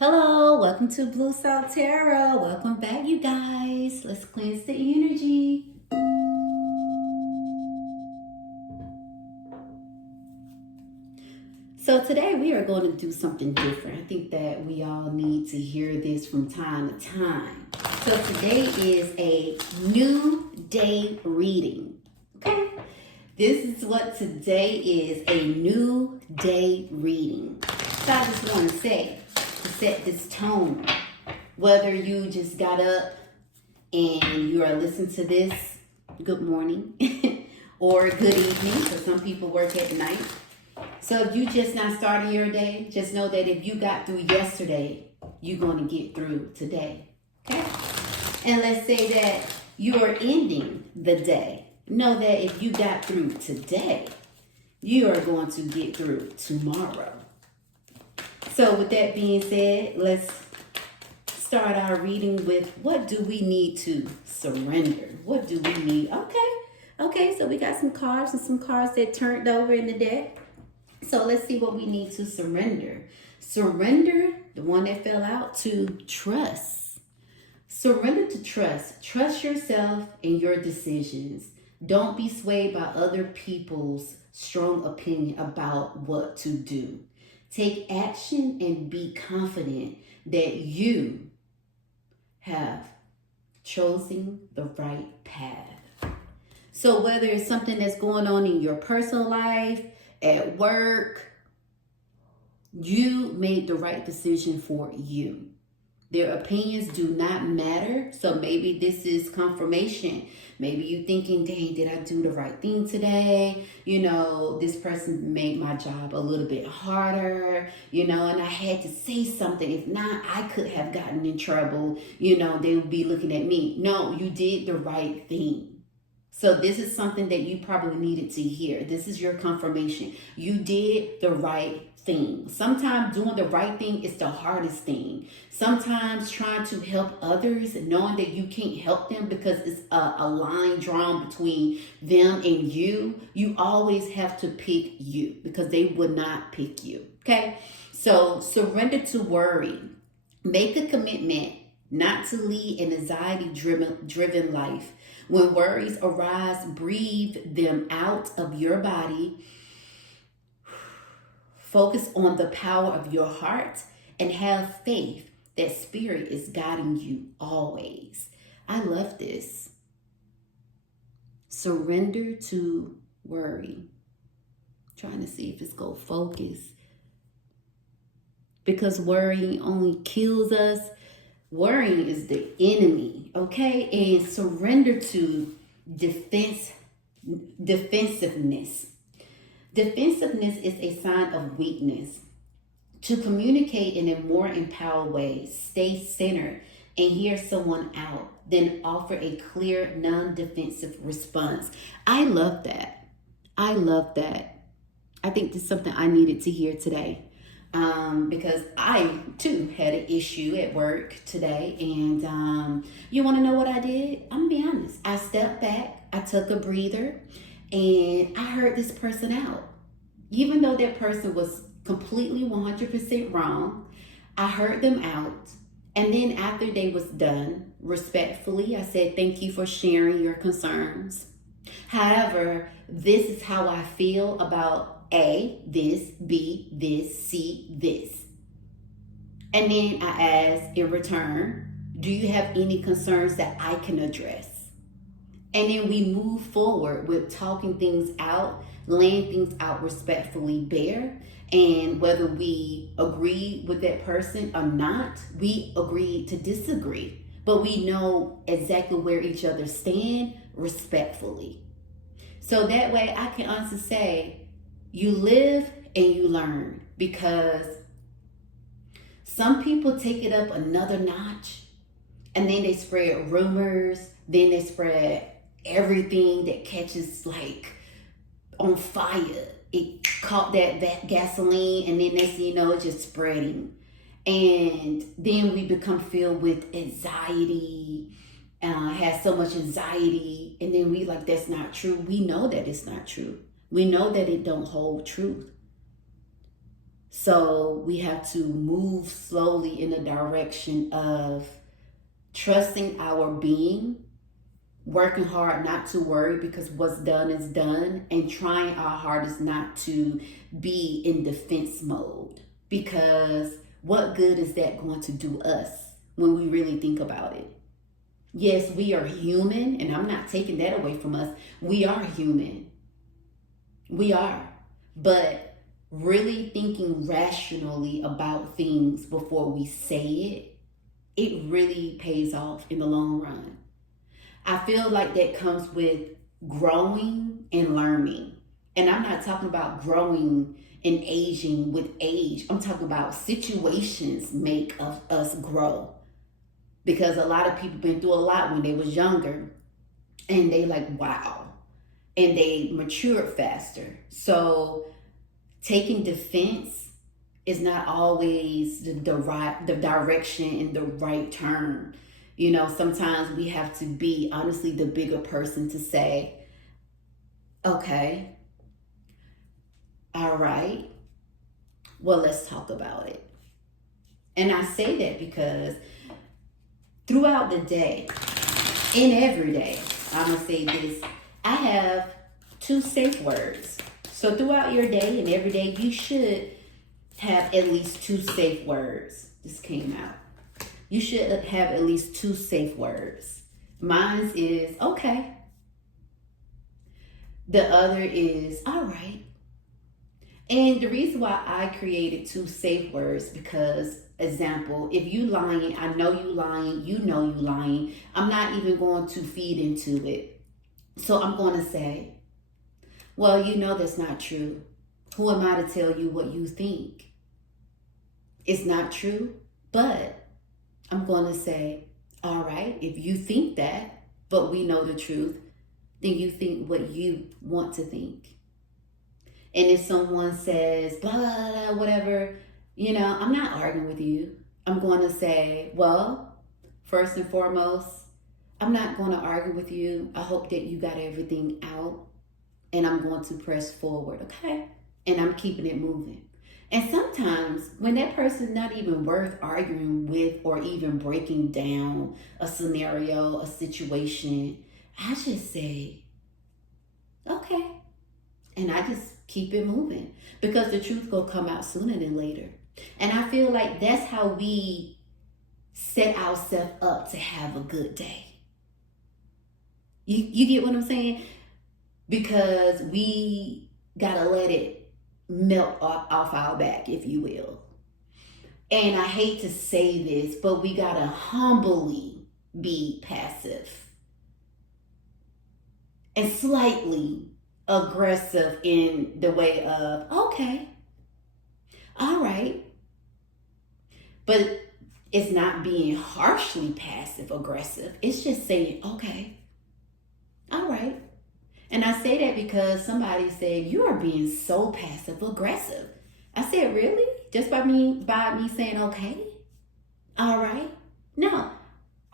Hello, welcome to Blue Salt Tarot. Welcome back, you guys. Let's cleanse the energy. So today we are going to do something different. I think that we all need to hear this from time to time. So today is a new day reading. Okay? This is what today is, a new day reading. So I just want to say, to set this tone, whether you just got up and you are listening to this, good morning, or good evening, because some people work at night. So if you just not starting your day, just know that if you got through yesterday, you're going to get through today. Okay? And let's say that you are ending the day. Know that if you got through today, you are going to get through tomorrow. So with that being said, let's start our reading with, what do we need to surrender? What do we need? Okay, so we got some cards and some cards that turned over in the deck. So let's see what we need to surrender. Surrender, the one that fell out, to trust. Surrender to trust. Trust yourself and your decisions. Don't be swayed by other people's strong opinion about what to do. Take action and be confident that you have chosen the right path. So whether it's something that's going on in your personal life, at work, you made the right decision for you. Their opinions do not matter. So maybe this is confirmation. Maybe you thinking, dang, did I do the right thing today? This person made my job a little bit harder, and I had to say something. If not, I could have gotten in trouble. They would be looking at me. No, you did the right thing. So this is something that you probably needed to hear. This is your confirmation. You did the right thing. Sometimes doing the right thing is the hardest thing. Sometimes trying to help others, knowing that you can't help them because it's a line drawn between them and you always have to pick you because they would not pick you. Okay? So surrender to worry. Make a commitment not to lead an anxiety-driven life. When worries arise, breathe them out of your body. Focus on the power of your heart and have faith that spirit is guiding you always. I love this. Surrender to worry. Trying to see if it's going to focus. Because worrying only kills us. Worrying is the enemy, okay? And surrender to defensiveness. Defensiveness is a sign of weakness. To communicate in a more empowered way, stay centered and hear someone out, then offer a clear, non-defensive response. I love that. I love that. I think this is something I needed to hear today. Because I too had an issue at work today, and you want to know what I did? I'm gonna be honest. I stepped back, I took a breather, and I heard this person out. Even though that person was completely 100% wrong, I heard them out, and then after they was done, respectfully, I said, thank you for sharing your concerns. However, this is how I feel about A, this, B, this, C, this. And then I asked in return, do you have any concerns that I can address? And then we move forward with talking things out, laying things out respectfully bare. And whether we agree with that person or not, we agreed to disagree. But we know exactly where each other stand respectfully. So that way I can honestly say, you live and you learn, because some people take it up another notch and then they spread rumors, then they spread everything that catches like on fire. It caught that gasoline, and then next thing you know, it's just spreading. And then we become filled with anxiety, have so much anxiety, and then we like, that's not true. We know that it's not true. We know that it don't hold truth. So we have to move slowly in the direction of trusting our being, working hard not to worry because what's done is done, and trying our hardest not to be in defense mode. Because what good is that going to do us when we really think about it? Yes, we are human, and I'm not taking that away from us. We are human. We are. But really thinking rationally about things before we say it really pays off in the long run. I feel like that comes with growing and learning. And I'm not talking about growing and aging with age. I'm talking about situations make of us grow. Because a lot of people been through a lot when they was younger, and they like, wow. And they matured faster. So taking defense is not always the direction and the right turn. You know, sometimes we have to be honestly the bigger person to say, okay, all right, well, let's talk about it. And I say that because throughout the day, in every day, I'm going to say this, I have 2 safe words. So throughout your day and every day, you should have at least 2 safe words. This came out. You should have at least 2 safe words. Mine is okay. The other is all right. And the reason why I created 2 safe words, because example, if you lying, I know you lying, you know you lying. I'm not even going to feed into it. So I'm going to say, well, you know that's not true. Who am I to tell you what you think? It's not true, but I'm going to say, all right, if you think that, but we know the truth, then you think what you want to think. And if someone says, blah, blah, blah, whatever, you know, I'm not arguing with you. I'm going to say, well, first and foremost, I'm not going to argue with you. I hope that you got everything out, and I'm going to press forward, okay? And I'm keeping it moving. And sometimes when that person's not even worth arguing with or even breaking down a scenario, a situation, I just say, okay. And I just keep it moving, because the truth will come out sooner than later. And I feel like that's how we set ourselves up to have a good day. You get what I'm saying? Because we gotta let it melt off our back, if you will. And I hate to say this, but we gotta humbly be passive and slightly aggressive in the way of, okay, all right. But it's not being harshly passive aggressive. It's just saying, okay, all right. And I say that because somebody said, you are being so passive aggressive. I said, really? Just by me saying, okay, all right? No,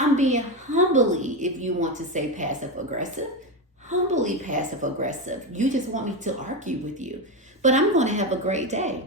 I'm being humbly, if you want to say passive aggressive, humbly passive aggressive. You just want me to argue with you. But I'm going to have a great day,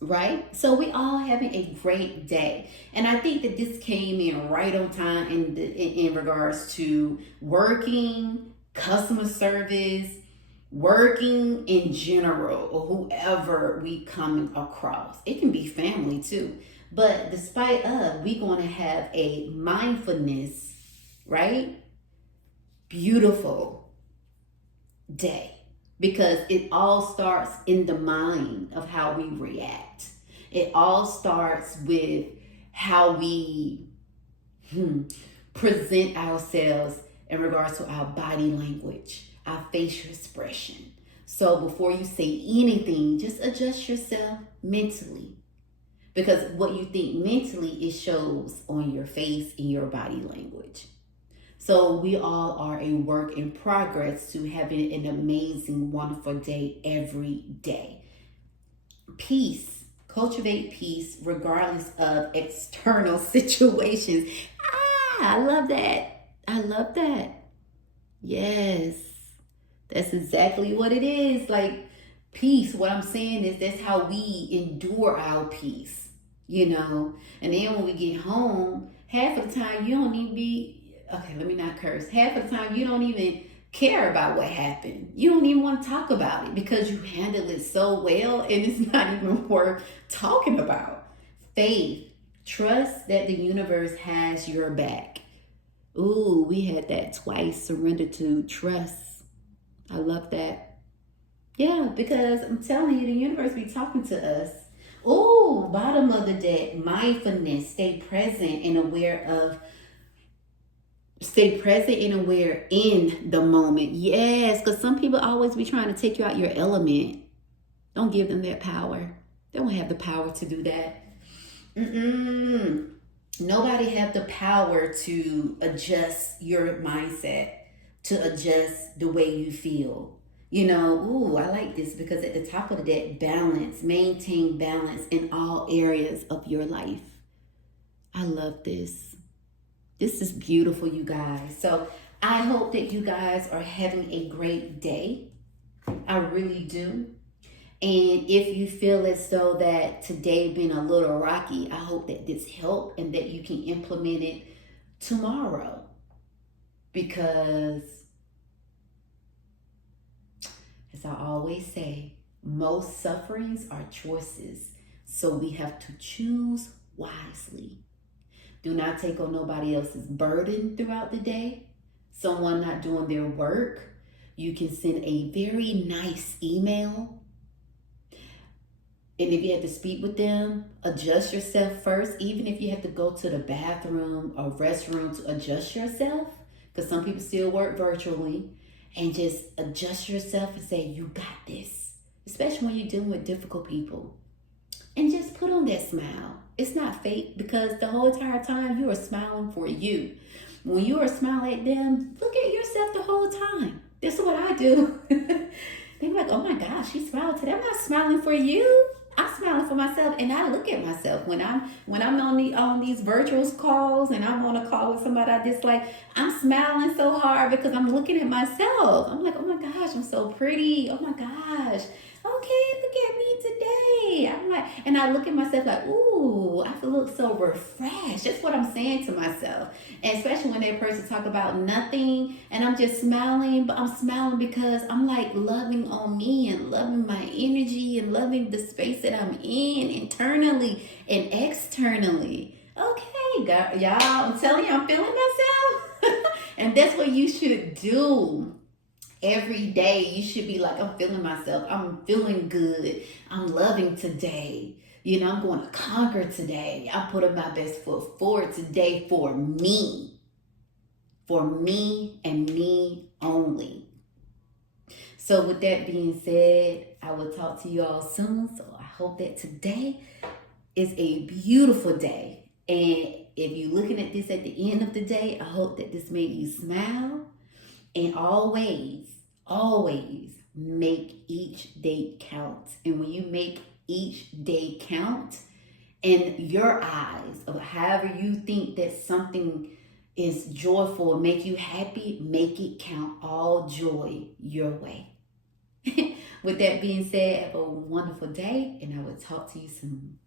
right? So we all having a great day. And I think that this came in right on time in regards to working, customer service, working in general, or whoever we come across. It can be family too. But despite we going to have a mindfulness, right? Beautiful day. Because it all starts in the mind of how we react. It all starts with how we present ourselves in regards to our body language, our facial expression. So before you say anything, just adjust yourself mentally. Because what you think mentally, it shows on your face and your body language. So we all are a work in progress to having an amazing, wonderful day every day. Peace. Cultivate peace regardless of external situations. I love that. I love that. Yes. That's exactly what it is. Like, Peace, what I'm saying is that's how we endure our peace, you know. And then when we get home, half of the time you don't even be, okay, let me not curse. Half of the time you don't even care about what happened. You don't even want to talk about it because you handle it so well and it's not even worth talking about. Faith, trust that the universe has your back. Ooh, we had that twice. Surrender to trust. I love that. Yeah, because I'm telling you, the universe be talking to us. Ooh, bottom of the deck, mindfulness. Stay present and aware in the moment. Yes, because some people always be trying to take you out your element. Don't give them that power. They don't have the power to do that. Nobody have the power to adjust your mindset, to adjust the way you feel. You know, ooh, I like this because at the top of the deck, balance, maintain balance in all areas of your life. I love this. This is beautiful, you guys. So I hope that you guys are having a great day. I really do. And if you feel as though that today been a little rocky, I hope that this helped and that you can implement it tomorrow. Because, as I always say, most sufferings are choices. So we have to choose wisely. Do not take on nobody else's burden throughout the day. Someone not doing their work. You can send a very nice email. And if you have to speak with them, adjust yourself first. Even if you have to go to the bathroom or restroom to adjust yourself. Because some people still work virtually. And just adjust yourself and say, you got this. Especially when you're dealing with difficult people. And just put on that smile. It's not fake because the whole entire time you are smiling for you. When you are smiling at them, look at yourself the whole time. This is what I do. They're like, oh my gosh, she's smiling today. I'm not smiling for you. I'm smiling for myself, and I look at myself when I'm on these virtual calls and I'm on a call with somebody I dislike. I'm smiling so hard because I'm looking at myself. I'm like, oh my gosh, I'm so pretty. Oh my gosh. Okay, look at me today. I'm like, and I look at myself like, ooh, I look so refreshed. That's what I'm saying to myself. And especially when that person talk about nothing and I'm just smiling, but I'm smiling because I'm like loving on me and loving my energy and loving the space that I'm in internally and externally. Okay, God, y'all, I'm telling you, I'm feeling myself. And that's what you should do. Every day you should be like, I'm feeling myself. I'm feeling good. I'm loving today. You know, I'm going to conquer today. I'm putting my best foot forward today for me. For me and me only. So with that being said, I will talk to you all soon. So I hope that today is a beautiful day. And if you're looking at this at the end of the day, I hope that this made you smile. And always make each day count. And when you make each day count in your eyes, or however you think that something is joyful, make you happy, make it count. All joy your way. With that being said, have a wonderful day, and I will talk to you soon.